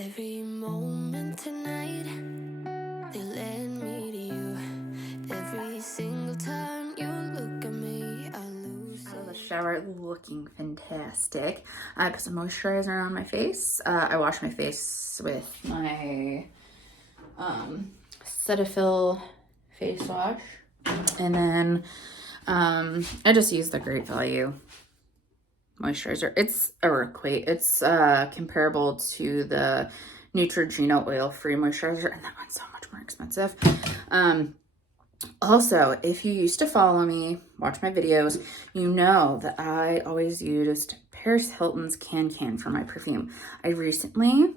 Every moment tonight, they led me to you. Every single time you look at me, I lose Out of the shower looking fantastic. I put some moisturizer on my face. I wash my face with my Cetaphil face wash. And then I just use the Great Value moisturizer. It's it's comparable to the Neutrogena oil-free moisturizer, and that one's so much more expensive. Also, if you used to follow me, watch my videos, you know that I always used Paris Hilton's Can for my perfume. I recently,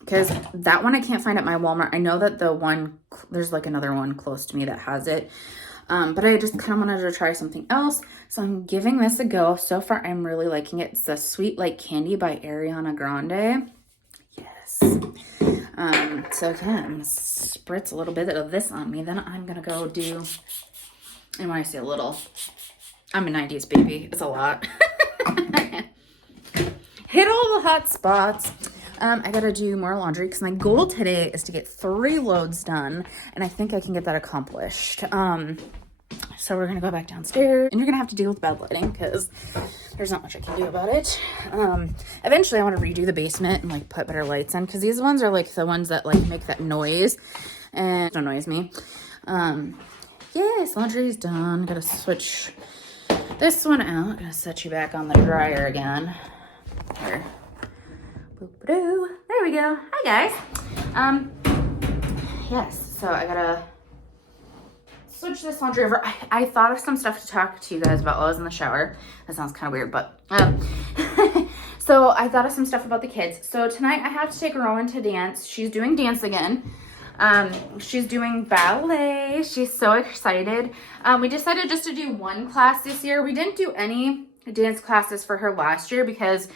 because that one I can't find at my Walmart. I know that there's like another one close to me that has it. But I just kind of wanted to try something else. So I'm giving this a go. So far, I'm really liking it. It's the Sweet Like Candy by Ariana Grande. Yes. So again, I'm going to spritz a little bit of this on me. Then I'm going to go do, and when I say a little, I'm a 90s baby. It's a lot. Hit all the hot spots. I got to do more laundry because my goal today is to get 3 loads done. And I think I can get that accomplished. So we're going to go back downstairs. And you're going to have to deal with bad lighting because there's not much I can do about it. Eventually, I want to redo the basement and, like, put better lights in. Because these ones are, like, the ones that, like, make that noise. And it annoys me. Yes, laundry's done. Got to switch this one out. Going to set you back on the dryer again. There. There we go. Hi guys. Yes, so I gotta switch this laundry over. I thought of some stuff to talk to you guys about while I was in the shower. That sounds kind of weird, but so I thought of some stuff about the kids. So tonight I have to take Rowan to dance. She's doing dance again. She's doing ballet. She's so excited. We decided just to do one class this year. We didn't do any dance classes for her last year because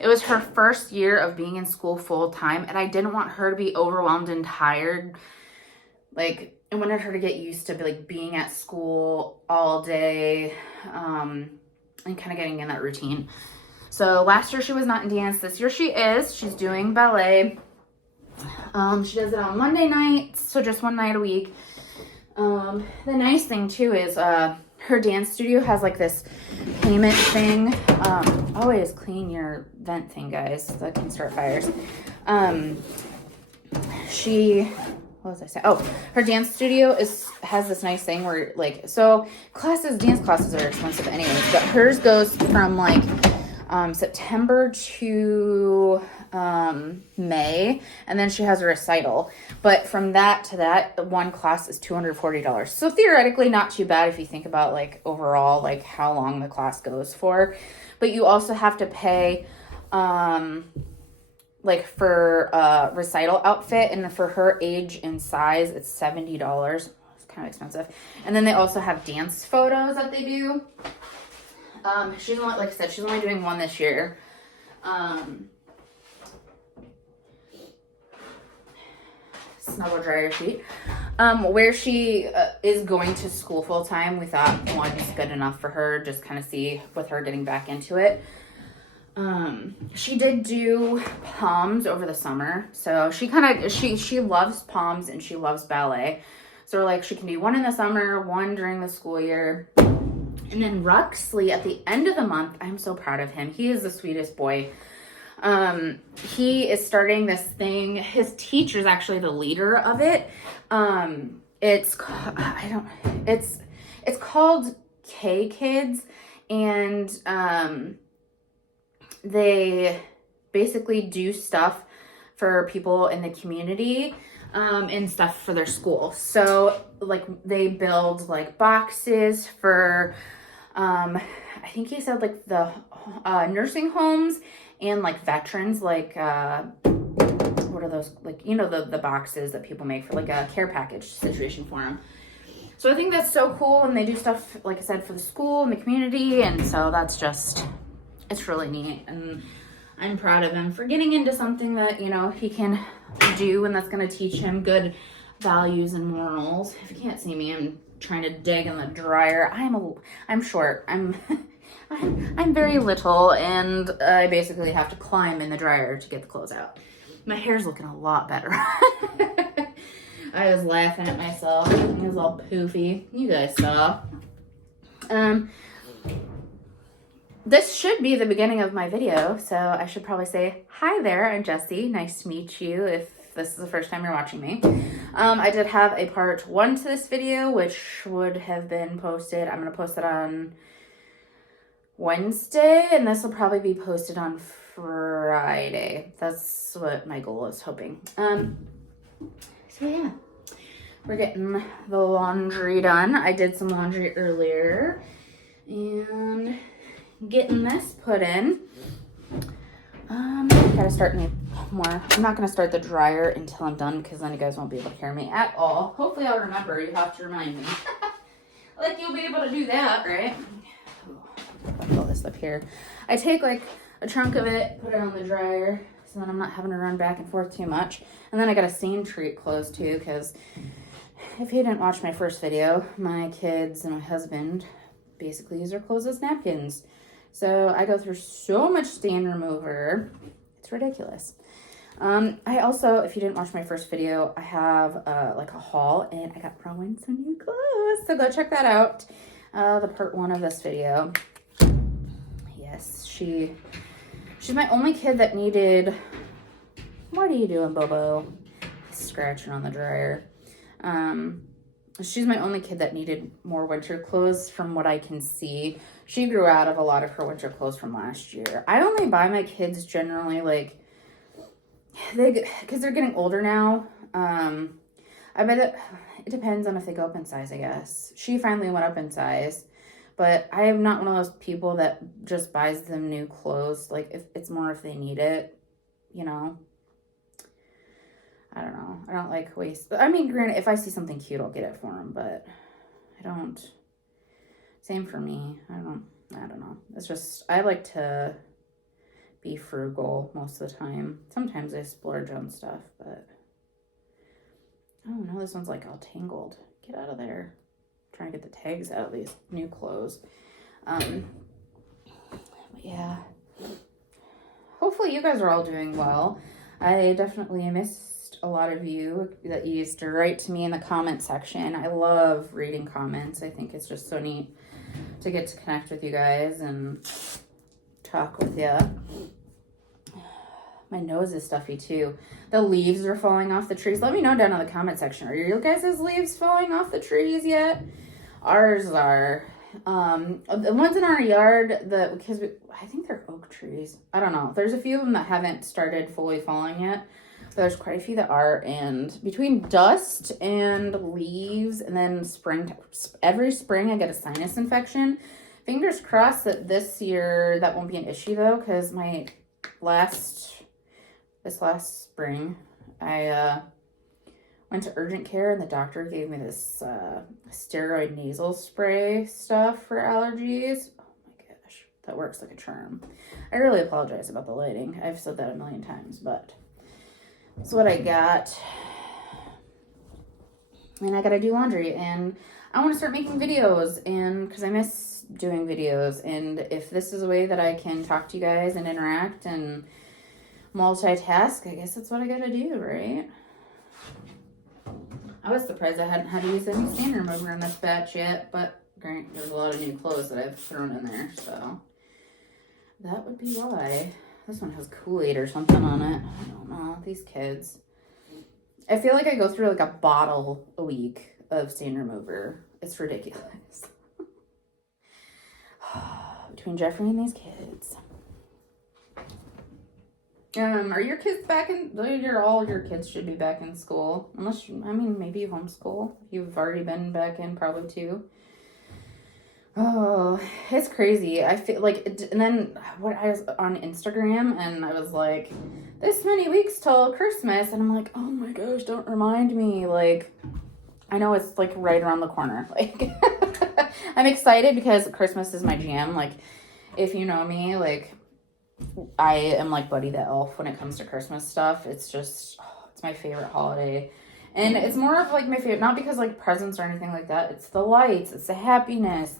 it was her first year of being in school full time, and I didn't want her to be overwhelmed and tired. Like, I wanted her to get used to like being at school all day, and kind of getting in that routine. So last year she was not in dance. This year she is. She's doing ballet. She does it on Monday nights, so just one night a week. The nice thing too is her dance studio has like this payment thing. Always clean your vent thing, guys. That can start fires. What was I saying? Oh, her dance studio has this nice thing where like, so dance classes are expensive anyways, but hers goes from like September to May, and then she has a recital. But from that to that, one class is $240. So theoretically not too bad if you think about like overall like how long the class goes for. But you also have to pay like for a recital outfit, and for her age and size it's $70. It's kind of expensive. And then they also have dance photos that they do. She's only, like I said, she's only doing one this year. Snuggle dryer sheet. Where she is going to school full time, we thought one is good enough for her, just kind of see with her getting back into it. She did do POMs over the summer, so she loves POMs and she loves ballet. So we're like, she can do one in the summer, one during the school year. And then Ruxley at the end of the month, I'm so proud of him. He is the sweetest boy. He is starting this thing. His teacher's actually the leader of it. It's called K Kids, and they basically do stuff for people in the community, and stuff for their school. So like they build like boxes for I think he said like the nursing homes and like veterans, like what are those, like, you know, the boxes that people make for like a care package situation for them. So I think that's so cool, and they do stuff, like I said, for the school and the community, and so that's just, it's really neat, and I'm proud of him for getting into something that, you know, he can do, and that's going to teach him good values and morals. If you can't see me, I'm trying to dig in the dryer. I'm short. I'm very little, and I basically have to climb in the dryer to get the clothes out. My hair's looking a lot better. I was laughing at myself. It was all poofy. You guys saw. This should be the beginning of my video, so I should probably say, hi there, I'm Jessie. Nice to meet you if this is the first time you're watching me. I did have a part 1 to this video, which would have been posted. I'm going to post it on Wednesday, and this will probably be posted on Friday. That's what my goal is, hoping. So yeah, we're getting the laundry done. I did some laundry earlier, and getting this put in. Gotta start me more. I'm not gonna start the dryer until I'm done because then you guys won't be able to hear me at all. Hopefully I'll remember. You have to remind me. Like you'll be able to do that, right? I'll pull this up here. I take like a chunk of it, put it on the dryer, so then I'm not having to run back and forth too much. And then I got a stain treat clothes too, because if you didn't watch my first video, my kids and my husband basically use their clothes as napkins. So I go through so much stain remover. It's ridiculous. I also, if you didn't watch my first video, I have like a haul, and I got Rowan some new clothes. So go check that out. The part 1 of this video. Yes, she's my only kid that needed, what are you doing, Bobo? Scratching on the dryer. She's my only kid that needed more winter clothes from what I can see. She grew out of a lot of her winter clothes from last year. I only buy my kids generally like, because they're getting older now. I bet it depends on if they go up in size, I guess. She finally went up in size, but I am not one of those people that just buys them new clothes. Like, if it's more if they need it, you know. I don't know. I don't like waste. I mean, granted, if I see something cute, I'll get it for them, but I don't. Same for me. I don't know. It's just, I like to be frugal most of the time. Sometimes I splurge on stuff, but oh no, this one's like all tangled. Get out of there. I'm trying to get the tags out of these new clothes. But yeah. Hopefully you guys are all doing well. I definitely missed a lot of you that used to write to me in the comment section. I love reading comments. I think it's just so neat to get to connect with you guys and talk with you. My nose is stuffy too. The leaves are falling off the trees. Let me know down in the comment section. Are your guys' leaves falling off the trees yet? Ours are. The ones in our yard, I think they're oak trees. I don't know. There's a few of them that haven't started fully falling yet. But there's quite a few that are. And between dust and leaves and then every spring I get a sinus infection. Fingers crossed that this year that won't be an issue though, because this last spring, I went to urgent care and the doctor gave me this steroid nasal spray stuff for allergies. Oh my gosh, that works like a charm. I really apologize about the lighting. I've said that a million times, but that's what I got. And I gotta do laundry, and I want to start making videos, and because I miss doing videos, and if this is a way that I can talk to you guys and interact and multitask, I guess that's what I gotta do, right? I was surprised I hadn't had to use any stain remover in this batch yet, but there's a lot of new clothes that I've thrown in there, so that would be why. This one has Kool-Aid or something on it. I don't know. These kids. I feel like I go through like a bottle a week of stain remover. It's ridiculous. Between Jeffrey and these kids. Are your kids back in? All your kids should be back in school. Unless, maybe you homeschool. You've already been back in probably too. Oh, it's crazy. I feel like, and then I was on Instagram and I was like, this many weeks till Christmas. And I'm like, oh my gosh, don't remind me. Like, I know it's like right around the corner. Like, I'm excited because Christmas is my jam. Like, if you know me, like, I am like Buddy the Elf when it comes to Christmas stuff. It's just, it's my favorite holiday. And it's more of like my favorite, not because like presents or anything like that. It's the lights, it's the happiness,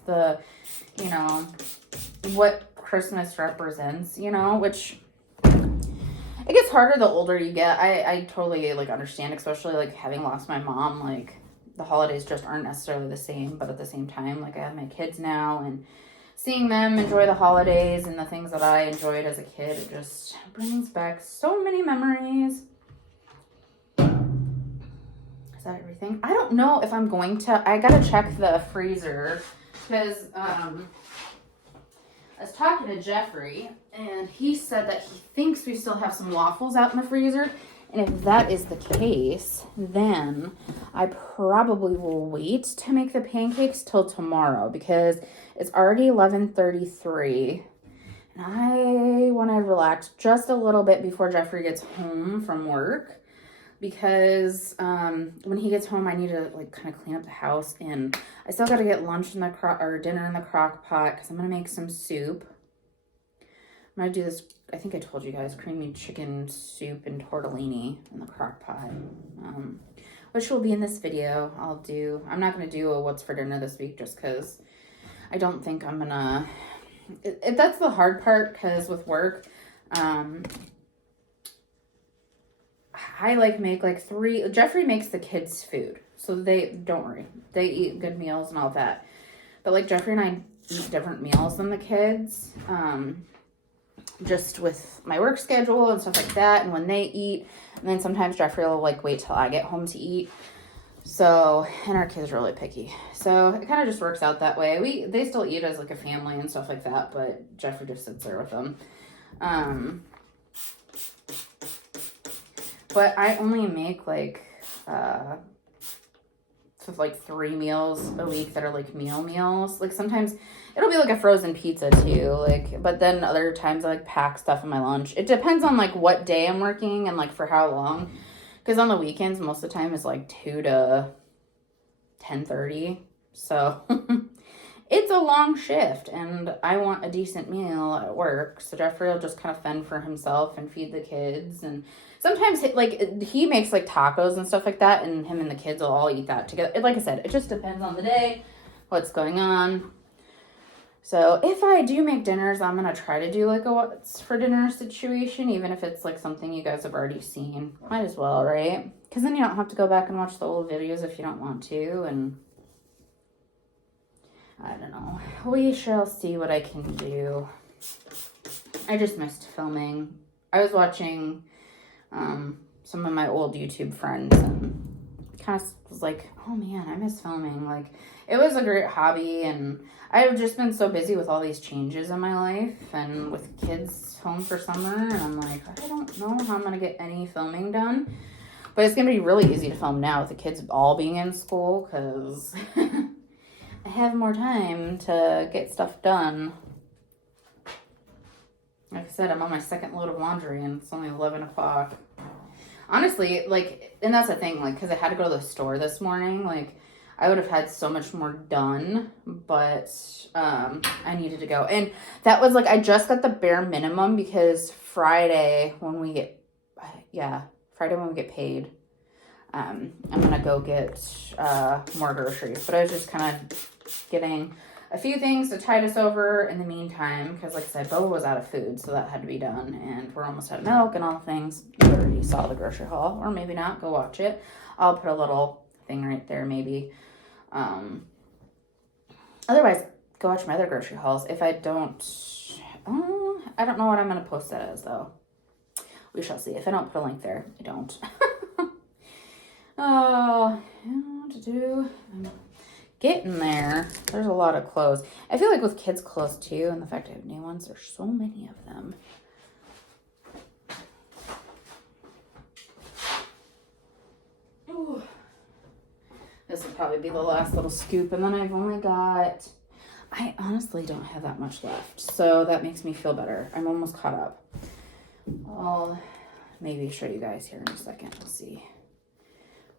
what Christmas represents, which it gets harder the older you get. I totally like understand, especially like having lost my mom. Like the holidays just aren't necessarily the same, but at the same time, like I have my kids now, and seeing them enjoy the holidays and the things that I enjoyed as a kid, it just brings back so many memories. Is that everything? I don't know if I'm going to, I gotta check the freezer, because I was talking to Jeffrey, and he said that he thinks we still have some waffles out in the freezer. And if that is the case, then I probably will wait to make the pancakes till tomorrow, because it's already 11:33. And I want to relax just a little bit before Jeffrey gets home from work, because when he gets home, I need to like kind of clean up the house, and I still got to get lunch in the or dinner in the crock pot, because I'm going to make some soup. I'm going to do this, I think I told you guys, creamy chicken soup and tortellini in the crock pot, which will be in this video. I'm not going to do a what's for dinner this week, just because I don't think I'm going to, that's the hard part, because with work, I like make like Jeffrey makes the kids food, so don't worry, they eat good meals and all that, but like Jeffrey and I eat different meals than the kids, just with my work schedule and stuff like that, and when they eat, and then sometimes Jeffrey will like wait till I get home to eat. So, and our kids are really picky, so it kind of just works out that way. They still eat as like a family and stuff like that, but Jeffrey just sits there with them. But I only make like 3 meals a week that are like meals. Like sometimes it'll be like a frozen pizza too, like, but then other times I like pack stuff in my lunch. It depends on like what day I'm working and like for how long, because on the weekends most of the time is like 2 to 10:30, so it's a long shift, and I want a decent meal at work, so Jeffrey will just kind of fend for himself and feed the kids. And sometimes like he makes like tacos and stuff like that, and him and the kids will all eat that together. Like I said, it just depends on the day, what's going on. So if I do make dinners, I'm going to try to do like a what's for dinner situation, even if it's like something you guys have already seen. Might as well, right? Because then you don't have to go back and watch the old videos if you don't want to, and I don't know. We shall see what I can do. I just missed filming. I was watching some of my old YouTube friends, and kind of was like, oh man, I miss filming. Like, it was a great hobby, and I've just been so busy with all these changes in my life and with kids home for summer, and I'm like, I don't know how I'm going to get any filming done. But it's going to be really easy to film now with the kids all being in school, because I have more time to get stuff done. Like I said, I'm on my second load of laundry, and it's only 11 o'clock. Honestly, like, and that's the thing, like, because I had to go to the store this morning, like, I would have had so much more done, but I needed to go. And that was, like, I just got the bare minimum, because Friday when we get paid, I'm going to go get more groceries. But I was just kind of getting a few things to tide us over in the meantime, because like I said, Bo was out of food, so that had to be done, and we're almost out of milk and all things. You already saw the grocery haul, or maybe not, go watch it. I'll put a little thing right there maybe. Otherwise, go watch my other grocery hauls. If I don't, I don't know what I'm going to post that as, though. We shall see. If I don't put a link there, I don't. Oh, I don't know what to do. Getting there. There's a lot of clothes. I feel like with kids' clothes too, and the fact I have new ones, there's so many of them. Ooh. This will probably be the last little scoop, and then I've only got, I honestly don't have that much left, so that makes me feel better. I'm almost caught up. I'll maybe show you guys here in a second. Let's see.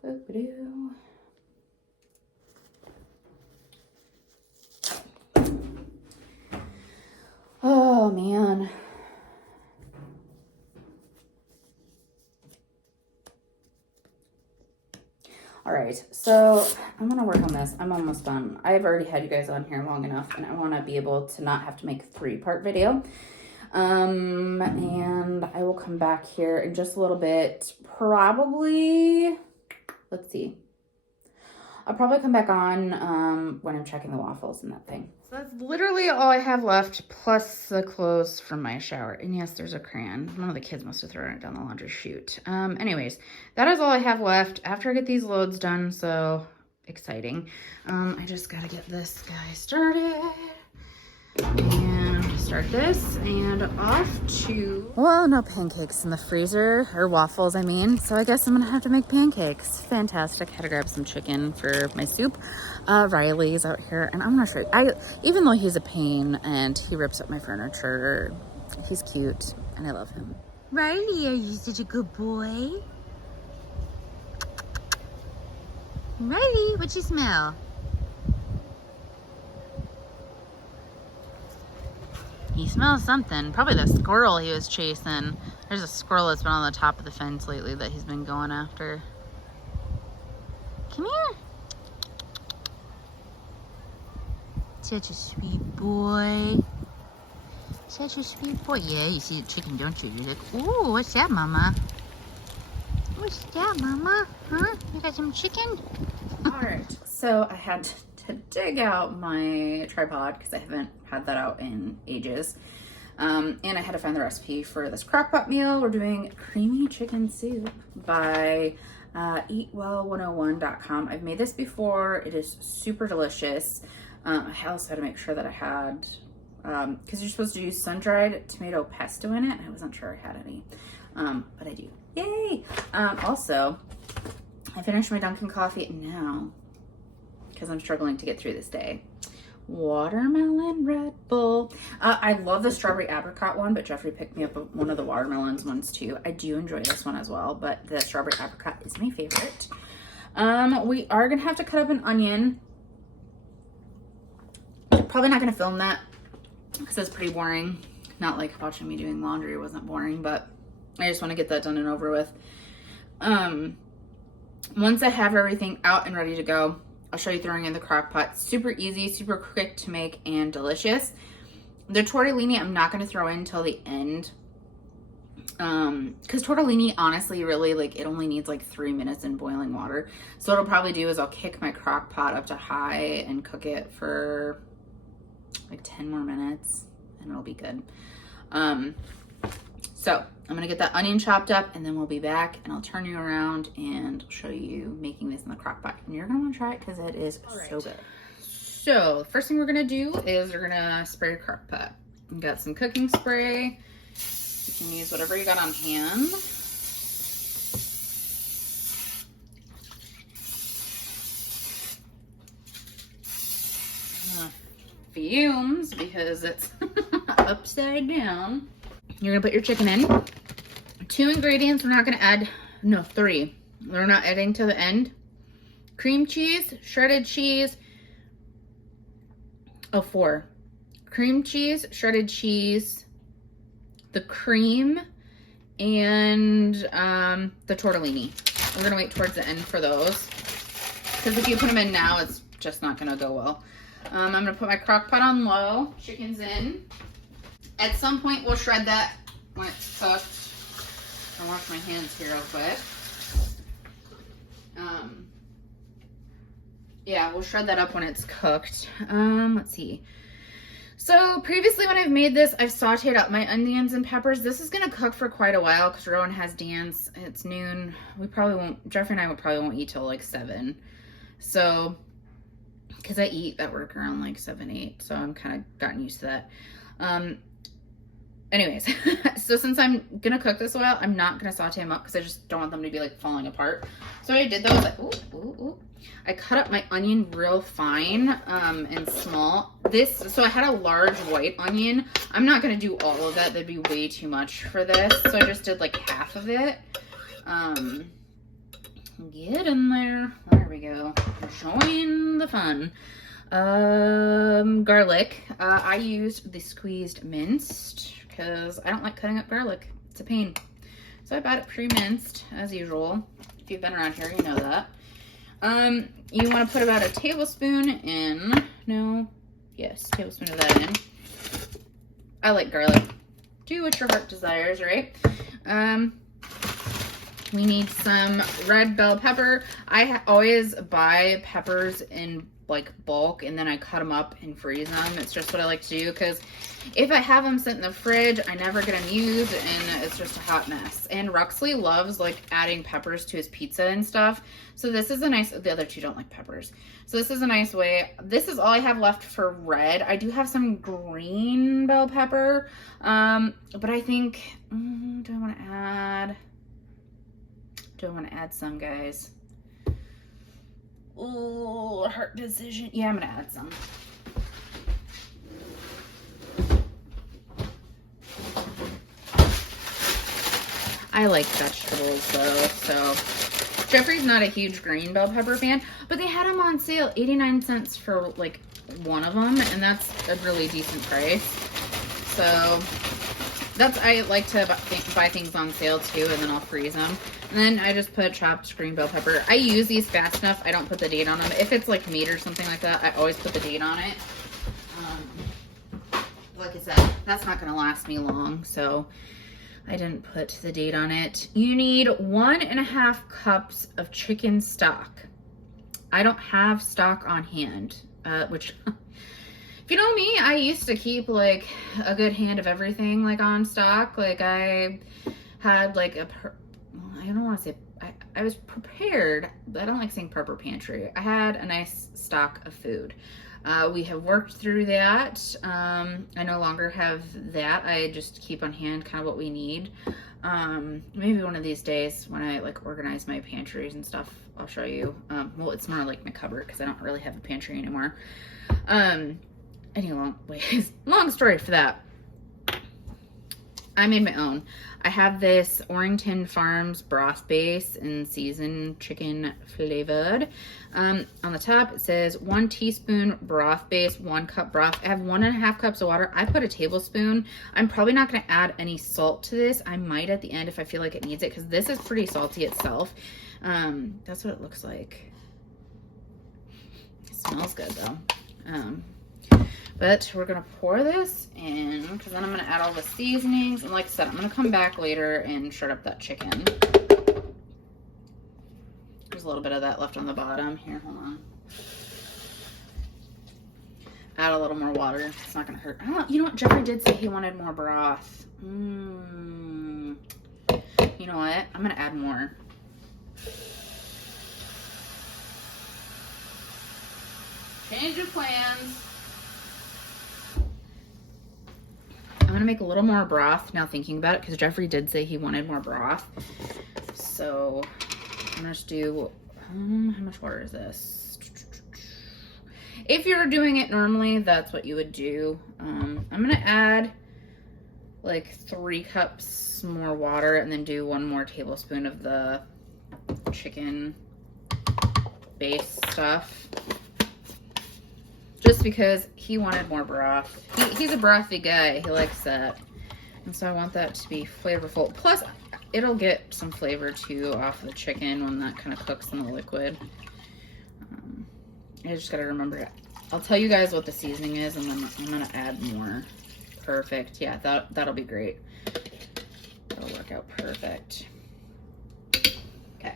Boop-a-doo. Oh, man. All right, so I'm going to work on this. I'm almost done. I've already had you guys on here long enough, and I want to be able to not have to make a 3-part video. And I will come back here in just a little bit. Probably, let's see. I'll probably come back on when I'm checking the waffles and that thing. So that's literally all I have left, plus the clothes from my shower. And yes, there's a crayon. One of the kids must have thrown it down the laundry chute. Anyways, that is all I have left after I get these loads done. So exciting. I just gotta get this guy started. And start this and off to... Well, no pancakes in the freezer, or waffles, I mean. So I guess I'm gonna have to make pancakes. Fantastic. Had to grab some chicken for my soup. Riley's out here, and I'm gonna show you. Even though he's a pain and he rips up my furniture, he's cute and I love him. Riley, are you such a good boy? Riley, what you smell? He smells something. Probably the squirrel he was chasing. There's a squirrel that's been on the top of the fence lately that he's been going after. Come here. Such a sweet boy. Such a sweet boy. Yeah, you see the chicken, don't you? You're like, ooh, what's that, Mama? What's that, Mama? Huh? You got some chicken? All right. So I had to dig out my tripod because I haven't had that out in ages. And I had to find the recipe for this crockpot meal. We're doing creamy chicken soup by eatwell101.com. I've made this before. It is super delicious. I also had to make sure that I had, because you're supposed to use sun-dried tomato pesto in it. I wasn't sure I had any, but I do. Yay! Also, I finished my Dunkin' coffee and now, because I'm struggling to get through this day, watermelon Red Bull. I love the strawberry apricot one, but Jeffrey picked me up one of the watermelons ones too. I do enjoy this one as well, but the strawberry apricot is my favorite. We are gonna have to cut up an onion. Probably not gonna film that because it's pretty boring. Not like watching me doing laundry wasn't boring, but I just want to get that done and over with. Once I have everything out and ready to go, I'll show you throwing in the crock pot. Super easy, super quick to make, and delicious. The tortellini I'm not going to throw in until the end. Because tortellini, honestly, really, like, it only needs like 3 minutes in boiling water. So what I'll probably do is I'll kick my crock pot up to high and cook it for like 10 more minutes and it'll be good. So I'm gonna get that onion chopped up and then we'll be back and I'll turn you around and show you making this in the crock pot. And you're gonna wanna try it because it is so good. So the first thing we're gonna do is we're gonna spray your crock pot. We've got some cooking spray. You can use whatever you got on hand. Fumes because it's upside down. You're gonna put your chicken in. 2 ingredients we're not gonna add, no, 3. We're not adding to the end. Cream cheese, shredded cheese. Oh, 4. Cream cheese, shredded cheese, the cream, and the tortellini. We're gonna wait towards the end for those because if you put them in now, it's just not gonna go well. I'm gonna put my crock pot on low, chicken's in. At some point, we'll shred that when it's cooked. I'll wash my hands here real quick. Yeah, we'll shred that up when it's cooked. Let's see. So previously when I've made this, I've sauteed up my onions and peppers. This is gonna cook for quite a while because Rowan has dance. It's noon. We probably won't, Jeffrey and I probably won't eat till like 7. So, because I eat at work around like 7, 8. So I'm kind of gotten used to that. Anyways, so since I'm gonna cook this a while, I'm not gonna saute them up because I just don't want them to be like falling apart. So what I did though was like, I cut up my onion real fine and small. So I had a large white onion. I'm not gonna do all of that. That'd be way too much for this. So I just did like half of it. Get in there. There we go. Showing the fun. Garlic. I used the squeezed minced because I don't like cutting up garlic. It's a pain. So I bought it pre-minced as usual. If you've been around here, you know that. You want to put about a tablespoon in. No. Yes, tablespoon of that in. I like garlic. do what your heart desires, right? We need some red bell pepper. I always buy peppers in like bulk and then I cut them up and freeze them. It's just what I like to do because if I have them sit in the fridge, I never get them used and it's just a hot mess. And Ruxley loves like adding peppers to his pizza and stuff. So this is a nice, the other two don't like peppers. So this is a nice way. This is all I have left for red. I do have some green bell pepper, but I think, do I want to add some, guys? Oh, hard decision. Yeah, I'm gonna add some. I like vegetables though, so Jeffrey's not a huge green bell pepper fan, but they had them on sale, 89 cents for like one of them, and that's a really decent price. So I like to buy things on sale too, and then I'll freeze them. And then I just put chopped green bell pepper. I use these fast enough. I don't put the date on them. If it's like meat or something like that, I always put the date on it. Like I said, that's not going to last me long, so I didn't put the date on it. You need 1.5 cups of chicken stock. I don't have stock on hand, which... If you know me, I used to keep like a good hand of everything like on stock. Like I had like I don't want to say, I was prepared, but I don't like saying prepper pantry. I had a nice stock of food. We have worked through that. I no longer have that. I just keep on hand kind of what we need. Maybe one of these days when I like organize my pantries and stuff, I'll show you. Well, it's more like my cupboard because I don't really have a pantry anymore. Long story for that. I made my own. I have this Orrington Farms broth base and seasoned chicken flavored. On the top it says 1 teaspoon broth base, 1 cup broth. I have 1.5 cups of water. I put a tablespoon. I'm probably not going to add any salt to this. I might at the end if I feel like it needs it because this is pretty salty itself. That's what it looks like. It smells good though. But we're going to pour this in because then I'm going to add all the seasonings. And like I said, I'm going to come back later and shred up that chicken. There's a little bit of that left on the bottom. Here, hold on. Add a little more water. It's not going to hurt. Oh, you know what? Jeffrey did say he wanted more broth. You know what? I'm going to add more. Change of plans. I'm going to make a little more broth now thinking about it because Jeffrey did say he wanted more broth. So I'm going to just do, how much water is this? If you're doing it normally, that's what you would do. I'm going to add like 3 cups more water and then do 1 more tablespoon of the chicken base stuff. Just because he wanted more broth. He's a brothy guy. He likes that. And so I want that to be flavorful. Plus, it'll get some flavor too off the chicken when that kind of cooks in the liquid. I just gotta remember it. I'll tell you guys what the seasoning is and then I'm gonna add more. Perfect. Yeah, that'll be great. That'll work out perfect. Okay.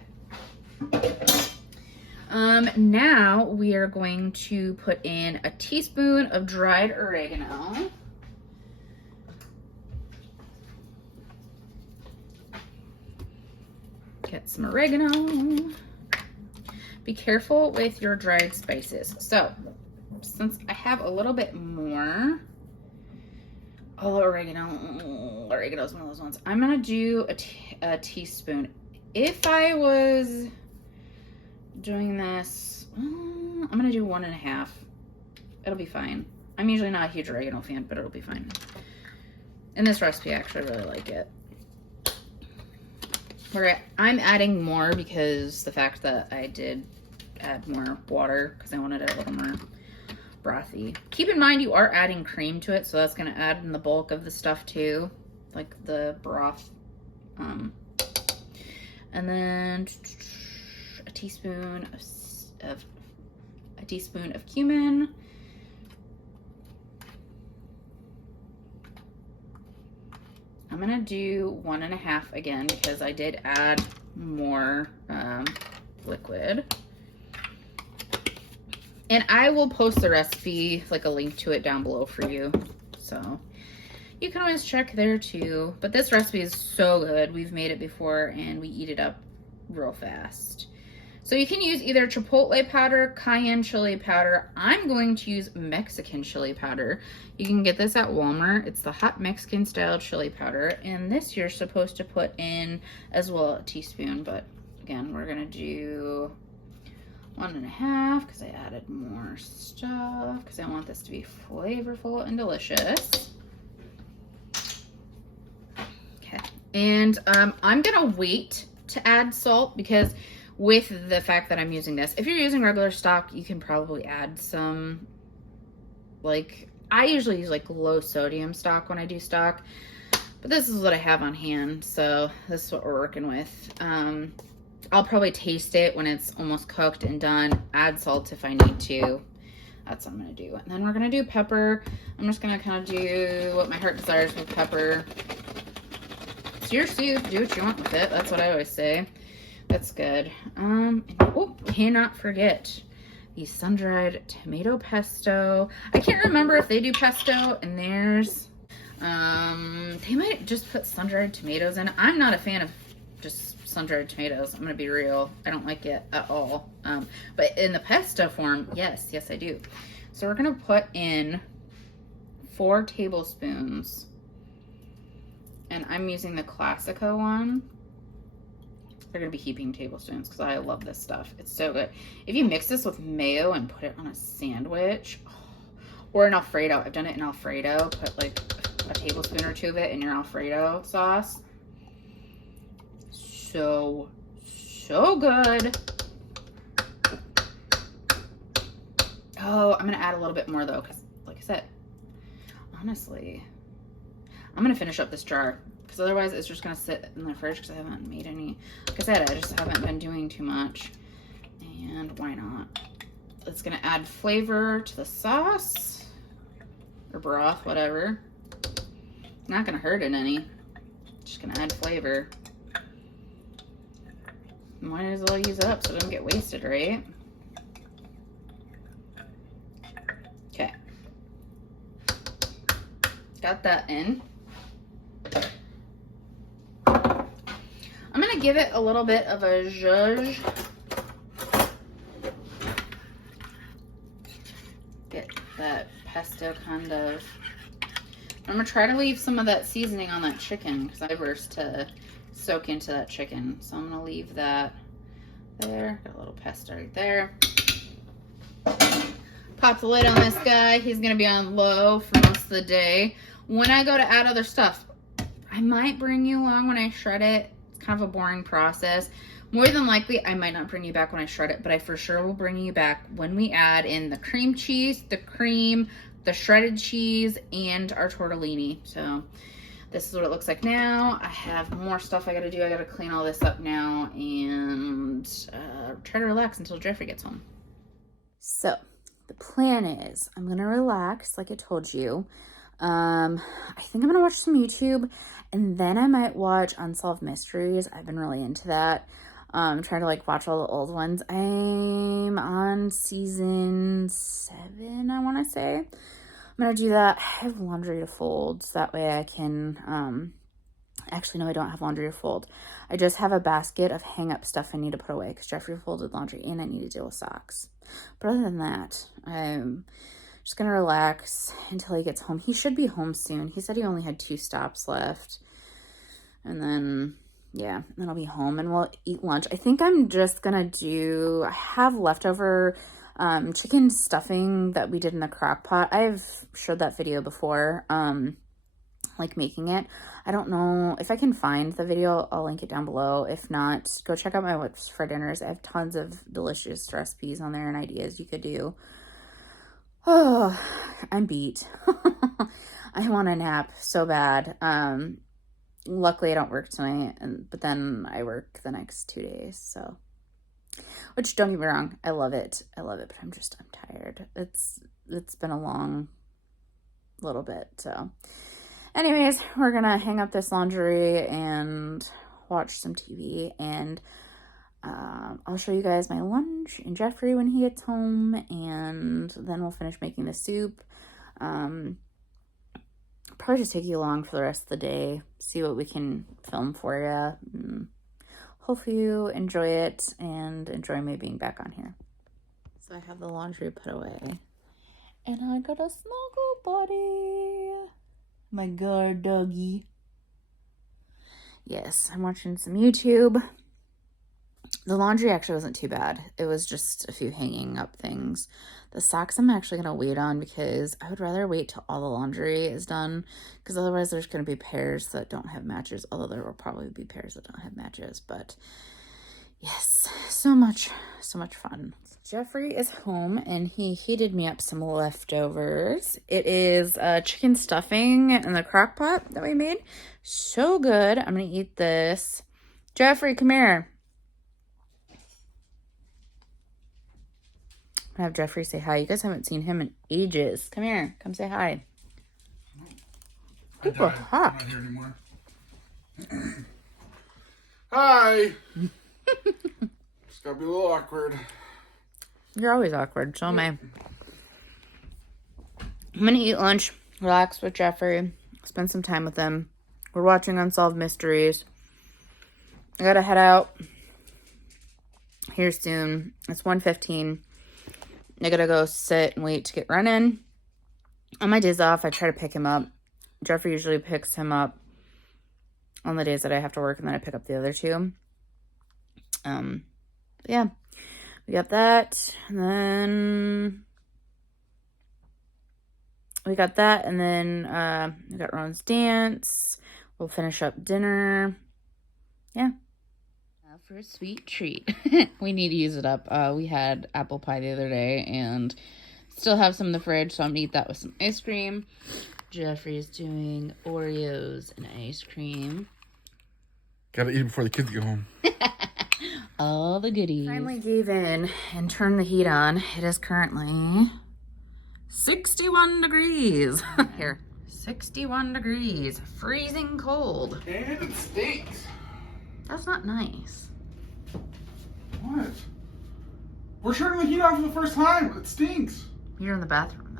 Now we are going to put in a teaspoon of dried oregano. Get some oregano. Be careful with your dried spices. So, since I have a little bit more, oregano is one of those ones. I'm gonna do a teaspoon. If I was doing this, I'm gonna do 1.5. It'll be fine. I'm usually not a huge oregano fan, but it'll be fine. In this recipe, I actually really like it. I'm adding more because the fact that I did add more water because I wanted it a little more brothy. Keep in mind you are adding cream to it, so that's going to add in the bulk of the stuff too, like the broth. And then a teaspoon of cumin. I'm gonna do 1.5 again because I did add more liquid. And I will post the recipe, like a link to it down below for you. So you can always check there too. But this recipe is so good. We've made it before and we eat it up real fast. So you can use either chipotle powder, cayenne chili powder. I'm going to use Mexican chili powder. You can get this at Walmart. It's the hot Mexican style chili powder. And this you're supposed to put in as well a teaspoon. But again, we're gonna do 1.5 because I added more stuff because I want this to be flavorful and delicious. Okay, and I'm gonna wait to add salt because with the fact that I'm using this, if you're using regular stock, you can probably add some, like, I usually use like low sodium stock when I do stock, but this is what I have on hand, so this is what we're working with. I'll probably taste it when it's almost cooked and done, add salt if I need to. That's what I'm gonna do. And then we're gonna do pepper. I'm just gonna kind of do what my heart desires with pepper. It's your soup, do what you want with it. That's what I always say. That's good. Oh, cannot forget the sun-dried tomato pesto. I can't remember if they do pesto in theirs. They might just put sun-dried tomatoes in it. I'm not a fan of just sun-dried tomatoes. I'm gonna be real. I don't like it at all. But in the pesto form, yes, I do. So we're gonna put in 4 tablespoons. And I'm using the Classico one. They're gonna be heaping tablespoons because I love this stuff. It's so good. If you mix this with mayo and put it on a sandwich, or an Alfredo, I've done it in Alfredo, put like a tablespoon or 2 of it in your Alfredo sauce. So good. Oh, I'm gonna add a little bit more though, because like I said, honestly, I'm gonna finish up this jar because otherwise it's just gonna sit in the fridge because I haven't made any. Like I said, I just haven't been doing too much, and why not? It's gonna add flavor to the sauce or broth, whatever. Not gonna hurt it any. Just gonna add flavor. Might as well use it up so it doesn't get wasted, right? Okay. Got that in. I'm gonna give it a little bit of a zhuzh. Get that pesto kind of. I'm gonna try to leave some of that seasoning on that chicken because I versed to soak into that chicken. So I'm gonna leave that there. Got a little pesto right there. Pop the lid on this guy. He's gonna be on low for most of the day. When I go to add other stuff, I might bring you along when I shred it. It's kind of a boring process. More than likely, I might not bring you back when I shred it, but I for sure will bring you back when we add in the cream cheese, the cream, the shredded cheese, and our tortellini. So this is what it looks like now. I have more stuff I gotta do. I gotta clean all this up now and try to relax until Jeffrey gets home. So the plan is I'm gonna relax like I told you. I think I'm gonna watch some YouTube and then I might watch Unsolved Mysteries. I've been really into that. Trying to like watch all the old ones. I'm on season 7, I want to say. I'm gonna do that. I have laundry to fold, so that way I can actually no, I don't have laundry to fold. I just have a basket of hang up stuff I need to put away because Jeffrey folded laundry and I need to deal with socks. But other than that, I'm just gonna relax until he gets home. He should be home soon. He said he only had 2 stops left, and then yeah, then I'll be home and we'll eat lunch. I think I'm just gonna I have leftover chicken stuffing that we did in the crock pot. I've showed that video before, like making it. I don't know if I can find the video. I'll link it down below. If not, go check out my What's for Dinners. I have tons of delicious recipes on there and ideas you could do. Oh, I'm beat. I want a nap so bad. Luckily I don't work tonight, but then I work the next 2 days, so, which don't get me wrong, I love it, but I'm tired. It's been a long little bit, so Anyways, we're gonna hang up this laundry and watch some TV, and I'll show you guys my lunch and Jeffrey when he gets home, and then we'll finish making the soup. Probably just take you along for the rest of the day, see what we can film for you. Hopefully you enjoy it and enjoy me being back on here. So I have the laundry put away, and I got a snuggle buddy. My guard doggy. Yes, I'm watching some YouTube. The laundry actually wasn't too bad. It was just a few hanging up things. The socks I'm actually going to wait on because I would rather wait till all the laundry is done, because otherwise there's going to be pairs that don't have matches, although there will probably be pairs that don't have matches. But yes, so much fun. Jeffrey is home and he heated me up some leftovers. It is chicken stuffing in the crock pot that we made. So good. I'm going to eat this. Jeffrey, come here. I'm gonna have Jeffrey say hi. You guys haven't seen him in ages. Come here. Come say hi. I'm not here anymore. Hi. It's gotta be a little awkward. You're always awkward. So am I. I'm gonna eat lunch, relax with Jeffrey, spend some time with him. We're watching Unsolved Mysteries. I gotta head out here soon. It's 1:15. I gotta go sit and wait to get running. On my days off, I try to pick him up. Jeffrey usually picks him up on the days that I have to work, and then I pick up the other two. Yeah, we got that, and then we got Ron's dance. We'll finish up dinner. Yeah. For a sweet treat. We need to use it up. We had apple pie the other day and still have some in the fridge, so I'm gonna eat that with some ice cream. Jeffrey is doing Oreos and ice cream. Gotta eat before the kids get home. All the goodies. Finally gave in and turned the heat on. It is currently 61 degrees. Here. 61 degrees. Freezing cold. And it stinks. That's not nice. What? We're turning the heat on for the first time. It stinks. You're in the bathroom,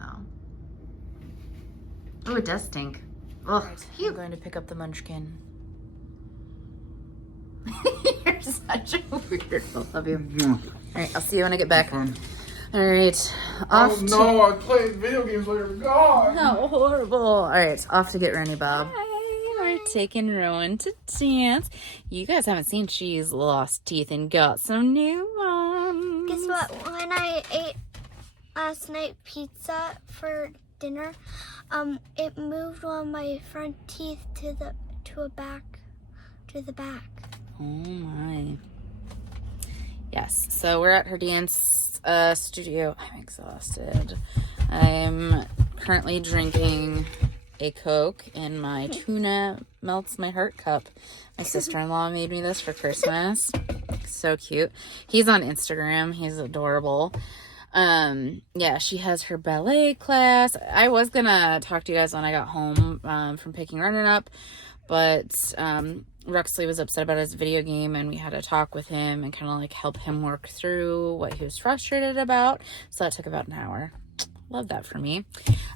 though. Oh, it does stink. Ugh. Right, I'm going to pick up the munchkin. You're such a weirdo. Love you. All right, I'll see you when I get back. All right. Oh, no, I played video games while you're gone. How horrible. All right, off to get Rennie Bob. We're taking Rowan to dance. You guys haven't seen, she's lost teeth and got some new ones. Guess what? When I ate last night pizza for dinner, it moved one of my front teeth to the back. Oh my. Yes. So we're at her dance studio. I'm exhausted. I'm currently drinking a Coke in my tuna melts my heart cup. My sister-in-law made me this for Christmas. So cute. He's on Instagram. He's adorable. Yeah, she has her ballet class. I was gonna talk to you guys when I got home from picking Ronan up, but Ruxley was upset about his video game, and we had a talk with him and kind of like help him work through what he was frustrated about. So that took about an hour. Love that for me.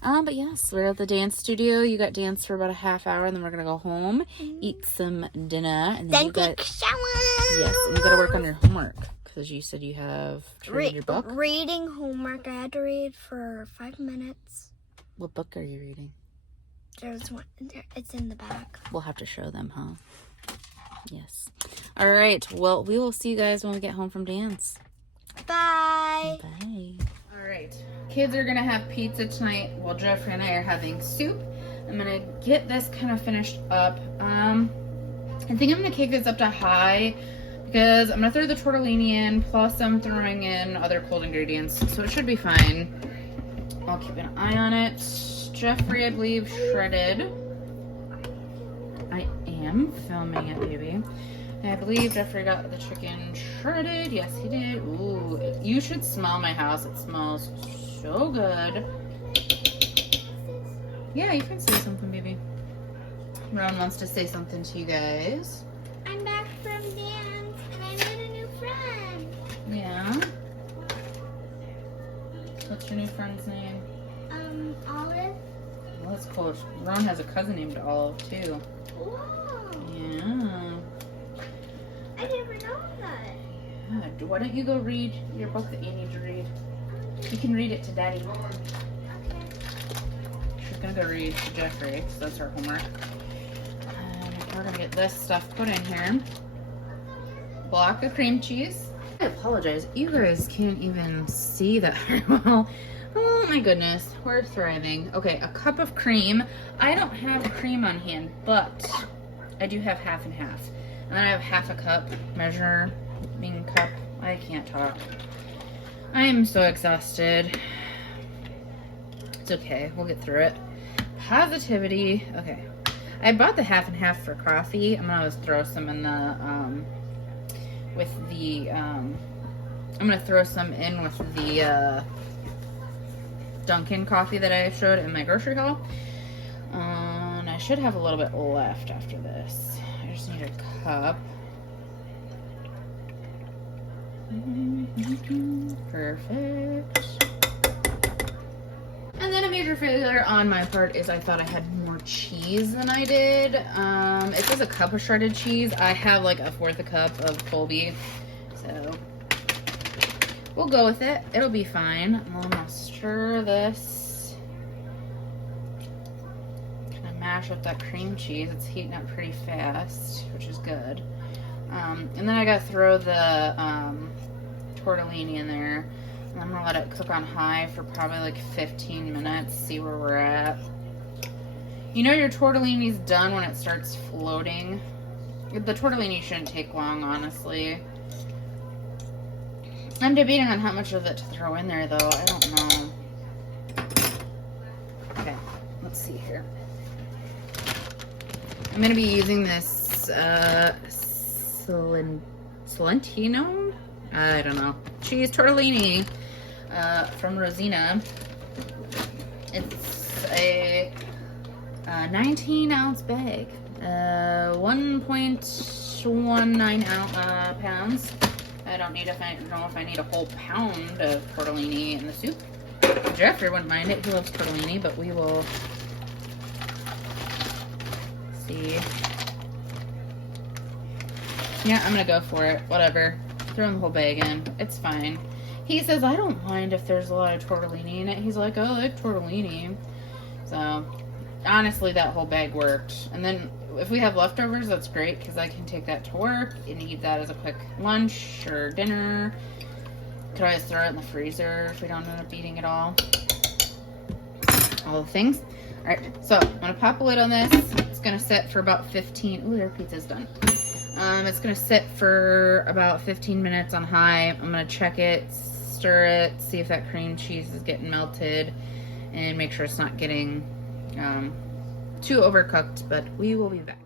But yes, we're at the dance studio. You got dance for about a half hour, and then we're gonna go home, eat some dinner, and then you got shower. Yes, and you gotta work on your homework because you said you have to read your book. Reading homework. I had to read for 5 minutes. What book are you reading? There's one. It's in the back. We'll have to show them, huh? Yes. All right. Well, we will see you guys when we get home from dance. Bye. Bye. All right. Kids are gonna have pizza tonight while Jeffrey and I are having soup. I'm gonna get this kind of finished up. I think I'm gonna kick this up to high because I'm gonna throw the tortellini in, plus I'm throwing in other cold ingredients, so it should be fine. I'll keep an eye on it. Jeffrey, I believe, shredded. I am filming it, baby. I believe Jeffrey got the chicken shredded. Yes, he did. Ooh, you should smell my house. It smells so good. Yeah, you can say something, baby. Ron wants to say something to you guys. I'm back from dance and I met a new friend. Yeah. What's your new friend's name? Olive. Well, that's cool. Ron has a cousin named Olive too. Wow. Yeah. I never know that. Yeah. Why don't you go read your book that you need to read? You can read it to Daddy. Okay. She's gonna go read to Jeffrey, so that's her homework. And we're gonna get this stuff put in here. Block of cream cheese. I apologize, you guys can't even see that very well. Oh my goodness, we're thriving. Okay, a cup of cream. I don't have cream on hand, but I do have half and half. And then I have half a cup, measuring cup. I can't talk. I am so exhausted. It's okay, we'll get through it. Positivity. Okay. I bought the half and half for coffee. I'm gonna throw some in the, I'm gonna throw some in with the, Dunkin' coffee that I showed in my grocery haul. And I should have a little bit left after this. I just need a cup. Perfect. And then a major failure on my part is I thought I had more cheese than I did. It says a cup of shredded cheese. I have like a fourth a cup of Colby. So we'll go with it. It'll be fine. I'm gonna stir this. Kind of mash up that cream cheese. It's heating up pretty fast, which is good. And then I gotta throw the tortellini in there. And I'm gonna let it cook on high for probably like 15 minutes, see where we're at. You know your tortellini's done when it starts floating. The tortellini shouldn't take long, honestly. I'm debating on how much of it to throw in there, though. I don't know. Okay, let's see here. I'm going to be using this Salentino? I don't know. Cheese tortellini from Rosina. It's a 19-ounce bag. 1.19 pounds. I don't know if I need a whole pound of tortellini in the soup. Jeffrey wouldn't mind it. He loves tortellini, but we will see. Yeah, I'm gonna go for it. Whatever. Throw the whole bag in. It's fine. He says, I don't mind if there's a lot of tortellini in it. He's like, oh, I like tortellini. So, honestly, that whole bag worked. And then if we have leftovers, that's great because I can take that to work and eat that as a quick lunch or dinner. Could always throw it in the freezer if we don't end up eating it all. All the things. All right, so I'm gonna pop a lid on this. It's gonna sit for about 15. Ooh, their pizza's done. It's gonna sit for about 15 minutes on high. I'm gonna check it, stir it, see if that cream cheese is getting melted, and make sure it's not getting too overcooked, but we will be back.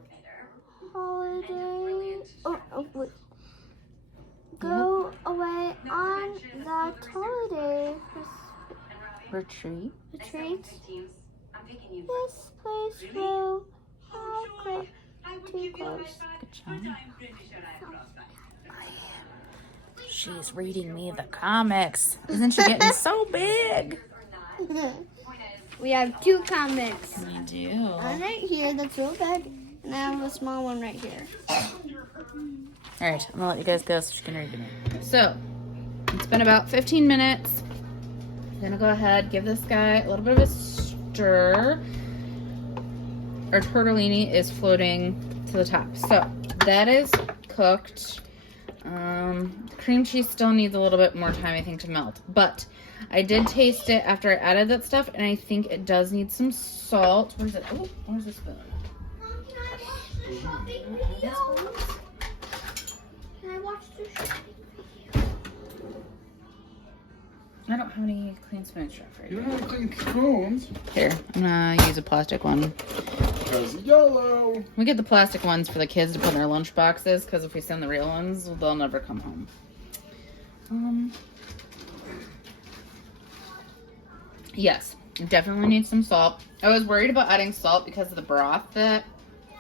Holiday. Oh, wait. Go away on that holiday Retreat. retreat. This place will have great too close. Good job. She's reading me the comics. Isn't she getting so big? We have 2 comics. We do. One right here that's real big, and I have a small one right here. Alright, I'm gonna let you guys go so she can read to me. So, it's been about 15 minutes. I'm gonna go ahead, give this guy a little bit of a stir. Our tortellini is floating to the top. So, that is cooked. The cream cheese still needs a little bit more time, I think, to melt. But I did taste it after I added that stuff, and I think it does need some salt. Where's it? Oh, where's the spoon? Mom, can I watch the shopping video? Can I watch the shopping video? I don't have any clean spoons, Jeffrey. You don't have clean spoons. Here, I'm gonna use a plastic one. Because yellow. We get the plastic ones for the kids to put in their lunch boxes, because if we send the real ones, they'll never come home. Yes, definitely need some salt. I was worried about adding salt because of the broth that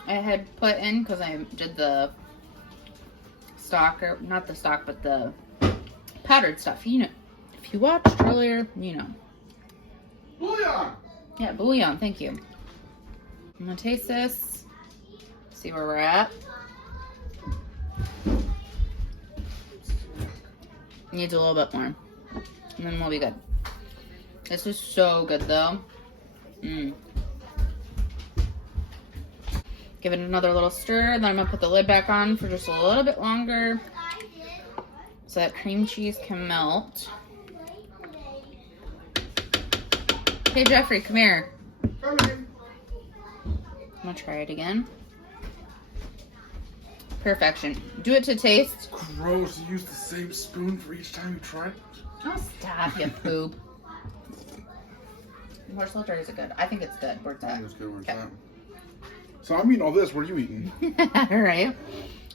I had put in because I did the stock, or not the stock, but the powdered stuff. You know, if you watched earlier, you know. Bouillon! Yeah, bouillon, thank you. I'm gonna taste this, see where we're at. Needs a little bit more, and then we'll be good. This is so good though. Give it another little stir, then I'm gonna put the lid back on for just a little bit longer so that cream cheese can melt. Hey Jeffrey, come here. Coming. I'm gonna try it again. Perfection. Do it to taste. Gross, you use the same spoon for each time you try it? Oh, stop, you poop. More salt, or is it good? I think it's good. Where's that? It's good, where's Okay. that? So I'm eating all this. What are you eating? Alright.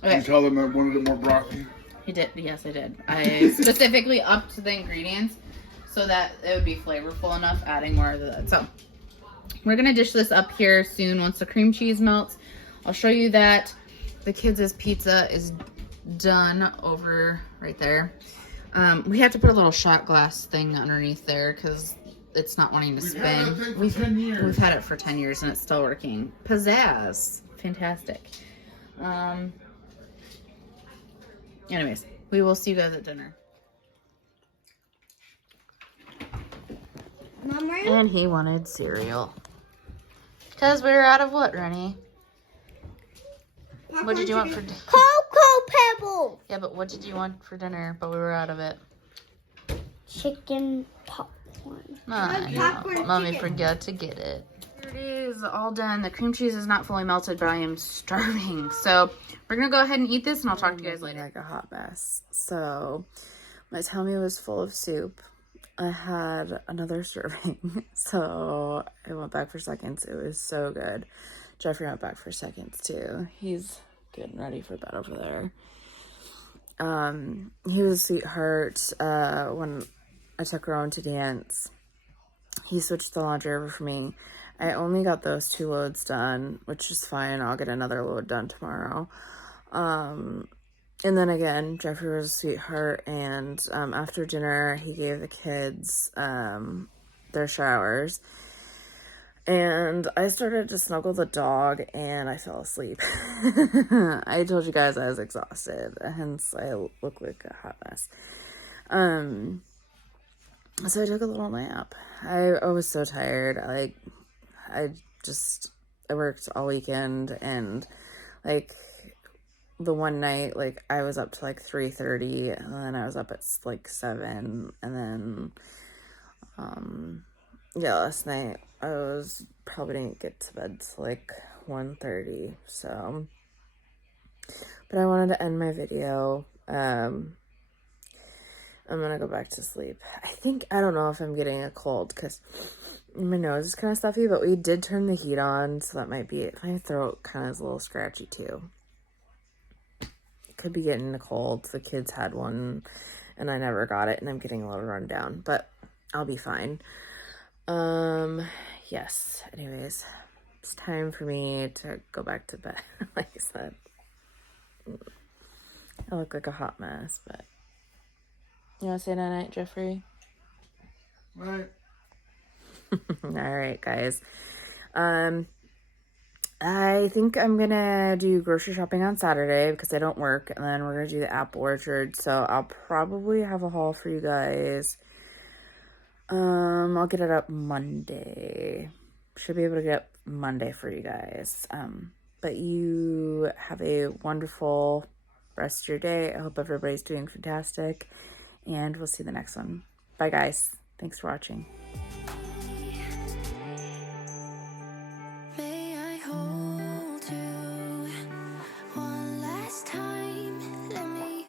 Did you tell them I wanted it more broccoli? You did? Yes, I did. I specifically upped the ingredients so that it would be flavorful enough, adding more of that. So, we're going to dish this up here soon once the cream cheese melts. I'll show you that the kids' pizza is done over right there. We have to put a little shot glass thing underneath there because it's not wanting to We've spin. had that thing for 10 years. We've had it for 10 years and it's still working. Pizzazz. Fantastic. Anyways, we will see you guys at dinner. Mama? And he wanted cereal. Because we were out of what, Rennie? What did you want for dinner? Cocoa Pebble! Yeah, but what did you want for dinner? But we were out of it. Chicken popcorn. No, Mommy forgot to get it. Here it is, all done. The cream cheese is not fully melted, but I am starving. So we're gonna go ahead and eat this, and I'll talk to you guys later. Like a hot mess. So my tummy was full of soup. I had another serving, so I went back for seconds. It was so good. Jeffrey went back for seconds too. He's getting ready for bed over there. He was a sweetheart. When I took her on to dance, he switched the laundry over for me. I only got those 2 loads done, which is fine. I'll get another load done tomorrow. And then again, Jeffrey was a sweetheart, and after dinner, he gave the kids their showers. And I started to snuggle the dog, and I fell asleep. I told you guys I was exhausted, hence I look like a hot mess. So I took a little nap. I was so tired. I worked all weekend, and like the one night, like I was up to like 3:30, and then I was up at like 7, and then yeah, last night I probably didn't get to bed till like 1:30. So, but I wanted to end my video. I'm gonna go back to sleep. I don't know if I'm getting a cold because my nose is kind of stuffy, but we did turn the heat on, so that might be it. My throat kind of is a little scratchy too. Could be getting a cold. The kids had one and I never got it, and I'm getting a little run down, but I'll be fine. Yes, anyways, it's time for me to go back to bed. Like I said, I look like a hot mess, but you want to say night, Jeffrey? Right. All right, guys. I think I'm gonna do grocery shopping on Saturday because I don't work, and then we're gonna do the apple orchard. So I'll probably have a haul for you guys. I'll get it up Monday. Should be able to get up Monday for you guys. But you have a wonderful rest of your day. I hope everybody's doing fantastic, and we'll see you in the next one. Bye, guys. Thanks for watching.